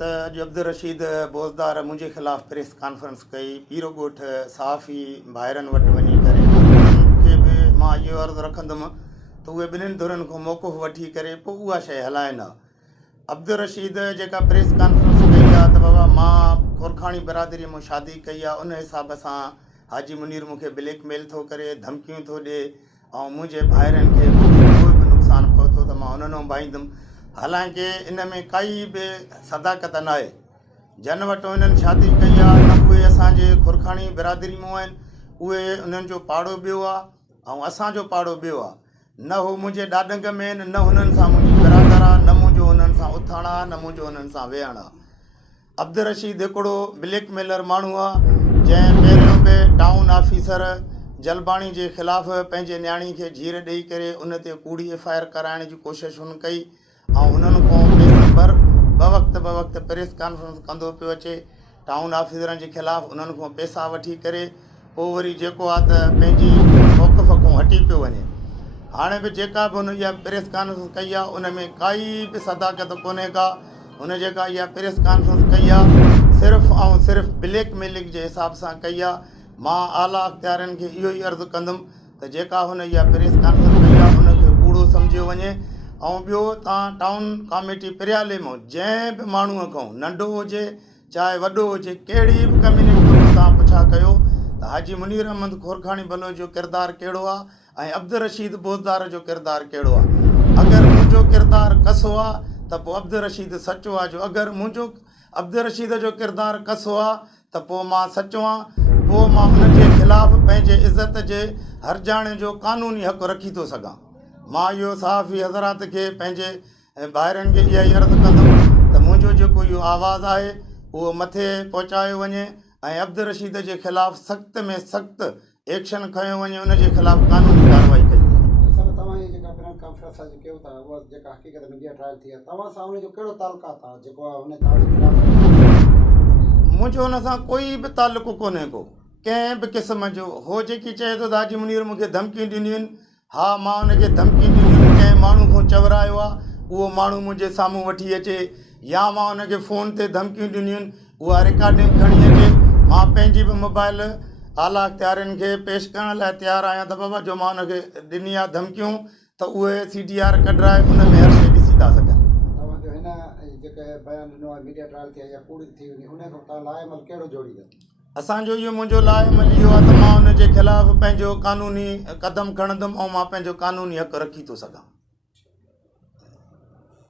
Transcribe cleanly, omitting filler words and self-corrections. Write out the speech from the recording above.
त अॼु अब्दुल रशीद बोज़दार मुंहिंजे ख़िलाफ़ु प्रेस कॉन्फ्रेंस कई। पीरो ॻोठ सहाफ़ी भाइरनि वटि वञी करे खे बि मां इहो अर्ज़ु रखंदुमि त उहे ॿिन्हिनि धुरनि खां मौक़ुफ़ वठी करे पोइ उहा शइ हलाइनि। अब्दुल रशीद जेका प्रेस कॉन्फ्रेंस कई आहे त बाबा मां खोरखाणी बिरादरीअ में शादी कई आहे, उन हिसाब सां हाजी मुनीर मूंखे ब्लैकमेल थो करे, धमकियूं थो ॾिए ऐं मुंहिंजे भाइरनि खे कोई बि नुक़सानु पहुतो त मां उन्हनि भाईंदुमि। हालांकि इन में काई बि सदाकत न आहे। जन वटि उन्हनि शादी कई आहे, न उहे असांजे खुरखाणी बिरादरी में आहिनि, उहे उन्हनि जो पाड़ो ॿियो आहे ऐं असांजो पाड़ो ॿियो आहे। न हू मुंहिंजे ॾाॾंग में आहिनि, न हुननि सां मुंहिंजी बिरादर आहे, न मुंहिंजो हुननि सां उथणु आहे, न मुंहिंजो हुननि सां वेहणु आहे। अब्दुल रशीद हिकिड़ो ब्लैकमेलर माण्हू आहे जंहिं पहिरियों बि टाउन ऑफिसर जलबाणी जे ख़िलाफ़ु पंहिंजे न्याणी खे जीर ॾेई करे उन ते कूड़ी FIR कराइण जी कोशिशि हुन कई ऐं हुननि खां ब वक़्तु प्रेस कॉन्फ्रेंस कंदो पियो अचे टाउन ऑफिसरनि जे ख़िलाफ़ु। उन्हनि खां पैसा वठी करे पोइ वरी जेको आहे त पंहिंजी मौक़िफ़ खां हटी पियो वञे। हाणे बि जेका बि हुन इहा प्रेस कॉन्फ्रेंस कई आहे उन में काई बि सदाकत कोन्हे का। हुन जेका इहा प्रेस कॉन्फ्रेंस कई आहे सिर्फ़ु ऐं सिर्फ़ु ब्लैकमेलिंग जे हिसाब सां कई आहे। मां आला अख़्तियारनि खे इहो ई अर्ज़ु कंदुमि त जेका हुन इहा प्रेस कॉन्फ्रेंस कई आहे उनखे कूड़ो सम्झियो वञे। ऐं ॿियो, तव्हां टाउन कमेटी पिरियाले में जंहिं बि माण्हूअ खां, नंढो हुजे चाहे वॾो हुजे, कहिड़ी बि कम्यूनिटी खां तव्हां पुछा कयो त हाजी मुनीर अहमद खोरखाणी बलोच जो किरदारु कहिड़ो आहे ऐं अब्दुल रशीद बोज़दार जो किरदारु कहिड़ो आहे। अगरि मुंहिंजो किरदारु कसो आहे त पोइ अब्दुल रशीद सचो आहे, जो अगरि मुंहिंजो अब्दुल रशीद जो किरदारु कसो आहे त पोइ मां सचो आहियां। पोइ मां हुनजे ख़िलाफ़ु पंहिंजे इज़त जे हर्जाणे जो कानूनी हक़ु रखी थो सघां। मां इहो सहाफ़ी हज़रात खे पंहिंजे भाइरनि खे इहा ई अर्ज़ु कंदुमि त मुंहिंजो जेको इहो आवाज़ु आहे उहो मथे पहुचायो वञे ऐं अब्दुल रशीद जे ख़िलाफ़ु सख़्त में सख़्तु एक्शन खयो वञे, उनजे ख़िलाफ़ु कानूनी कार्रवाई कई वञे। तव्हां इहे जेका प्रेस कॉन्फ्रेंस अॼु कयो था, उहा जेका हक़ीक़त मीडिया ट्रायल थी आहे, तव्हां सां हुनजो कहिड़ो तालुकात आहे जेको आहे हुन मुंहिंजो हुन सां कोई बि तालुक़ु कोन्हे को कंहिं बि क़िस्म जो। हो जेकी चए थो त हाजी मुनीर मूंखे धमकियूं ॾिनियूं आहिनि, हा मां हुनखे धमकियूं ॾिनियूं आहिनि। कंहिं माण्हू खां चवरायो आहे उहो माण्हू मुंहिंजे साम्हूं वठी अचे, या मां हुनखे फ़ोन ते धमकियूं ॾिनियूं आहिनि उहा रिकॉर्डिंग खणी अचे। मां पंहिंजी बि मोबाइल आला अख़्तियारनि खे पेश करण लाइ तयारु आहियां त बाबा जो मां हुनखे ॾिनी आहे धमकियूं त उहे CDR कढाए उन में हर शइ ॾिसी था सघनि। तव्हांजो हिन जेके बयानु ॾिनो आहे मीडिया ट्रायल थी आहे या कूड़ थी वञे, हुन खां तव्हां लाइअमल कहिड़ो जोड़ींदा? असांजो इहो मुंहिंजो लाइअमल इहो आहे त मां हुनजे ख़िलाफ़ु पंहिंजो कानूनी क़दम खणंदुमि ऐं मां पंहिंजो कानूनी हक़ु रखी थो सघां।